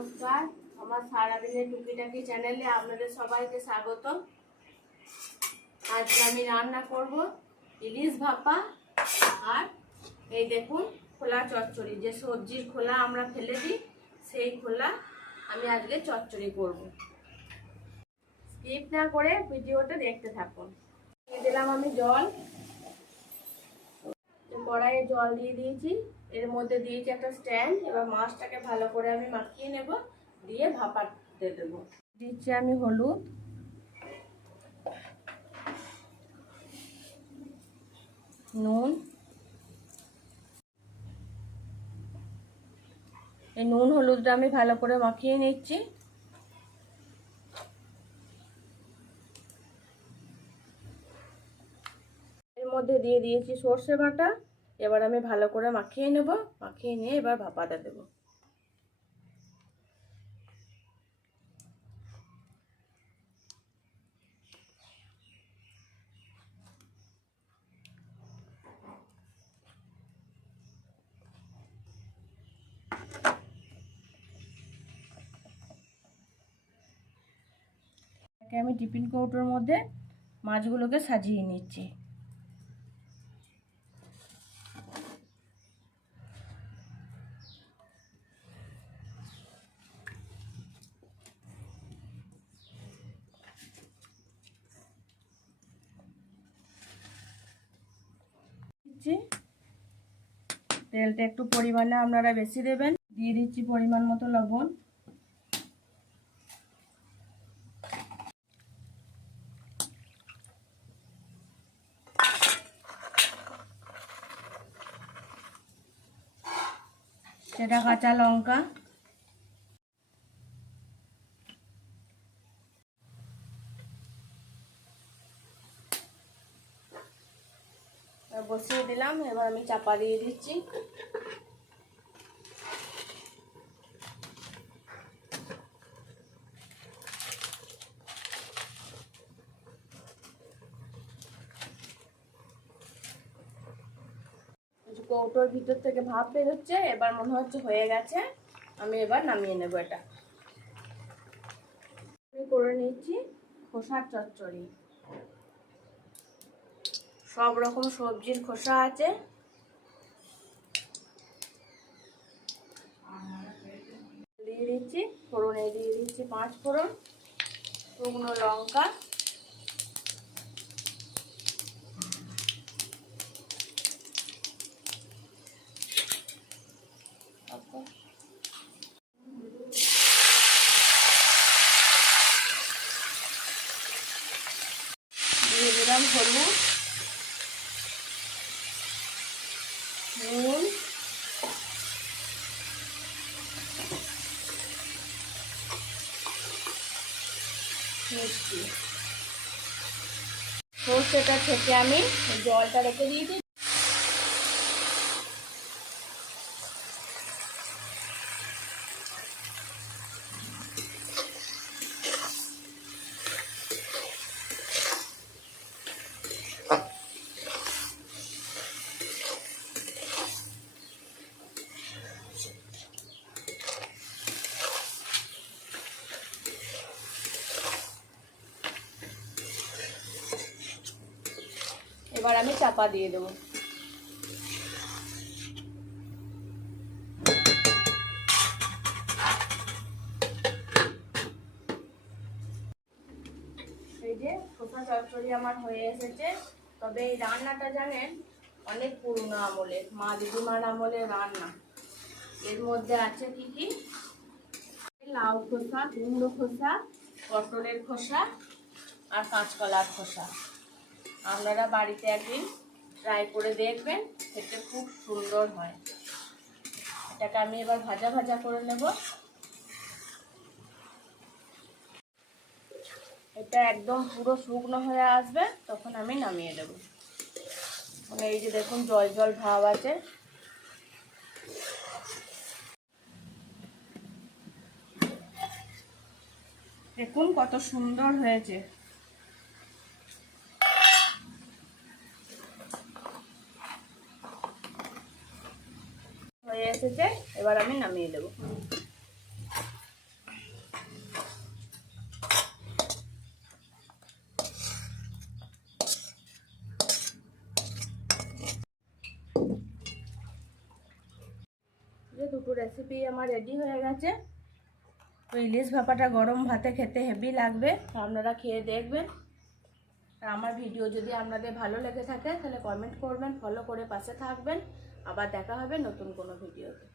নমস্কার, আমার সারাদিনের টুকিটাকি চ্যানেলে আপনাদের সবাইকে স্বাগত। আজকে আমি রান্না করব ইলিশ ভাপা আর এই দেখুন খোলা চচ্চড়ি। যে সবজির খোলা আমরা ফেলে দিই সেই খোলা আমি আজকে চচ্চড়ি করব। স্কিপ না করে ভিডিওটা দেখতে থাকুন। দিয়ে দিলাম আমি জল, কড়াইয়ে জল দিয়ে দিয়েছি, এর মধ্যে দিয়েছি একটা স্ট্যান্ড। এবার মাছটাকে ভালো করে আমি মাখিয়ে নেব, দিয়ে ভাপাতে দেবো। দিচ্ছি আমি হলুদ, নুন, এই নুন হলুদটা আমি ভালো করে মাখিয়ে নিচ্ছি। এর মধ্যে দিয়ে দিয়েছি সর্ষে বাটা। এবার আমি ভালো করে মাখিয়ে নেব, মাখিয়ে নিয়ে এবার ভাপাতে দেবো। আমি টিফিন কৌটোর মধ্যে মাছগুলোকে সাজিয়ে নিচ্ছি। তেলটা একটু পরিমাণে আপনারা বেশি দেবেন। দিয়ে দিচ্ছি পরিমাণ মতো লবণ, সেটা কাঁচা লঙ্কা, বসিয়ে দিলাম। এবার আমি চাপা দিয়ে দিচ্ছি। কৌটোর ভিতর থেকে ভাপ বেরোচ্ছে, এবার মনে হচ্ছে হয়ে গেছে। আমি এবার নামিয়ে নেব। এটা করে নিচ্ছি খোসার চচ্চড়ি। সব রকম সবজির খোসা আছে। দিয়ে দিচ্ছি ফোড়নে, দিয়ে দিচ্ছি 5 ফোড়ন, শুকনো লঙ্কা, দিয়ে দিলাম হলুদ, নুন, মিষ্টি। সর্ষেটা থেকে আমি জলটা রেখে দিয়েছি। এবার আমি চাপা দিয়ে দেবো। এই যে খোসা চচ্চড়ি আমার হয়ে এসেছে। তবে এই রান্নাটা জানেন অনেক পুরনো আমলের, মা দিদিমার আমলের রান্না। এর মধ্যে আছে কি কি, লাউ খোসা, কুমড়ো খোসা, পটলের খোসা আর কাঁচকলার খোসা। আপনারা বাড়িতে একদিন ট্রাই করে দেখবেন, খেতে খুব সুন্দর হয়। এটাকে আমি এবার ভাজা ভাজা করে নেব। এটা একদম পুরো শুকনো হয়ে আসবে, তখন আমি নামিয়ে দেব। মানে এই যে দেখুন জল জল ভাব আছে। দেখুন কত সুন্দর হয়েছে। হয়ে এসেছে, এবার আমি নামিয়ে দেব। দুটো রেসিপি আমার রেডি হয়ে গেছে। তো ইলিশ ভাপাটা গরম ভাতে খেতে হেভি লাগবে, আপনারা খেয়ে দেখবেন। আর আমার ভিডিও যদি আপনাদের ভালো লেগে থাকে তাহলে কমেন্ট করবেন, ফলো করে পাশে থাকবেন। আবার দেখা হবে নতুন কোনো ভিডিওতে।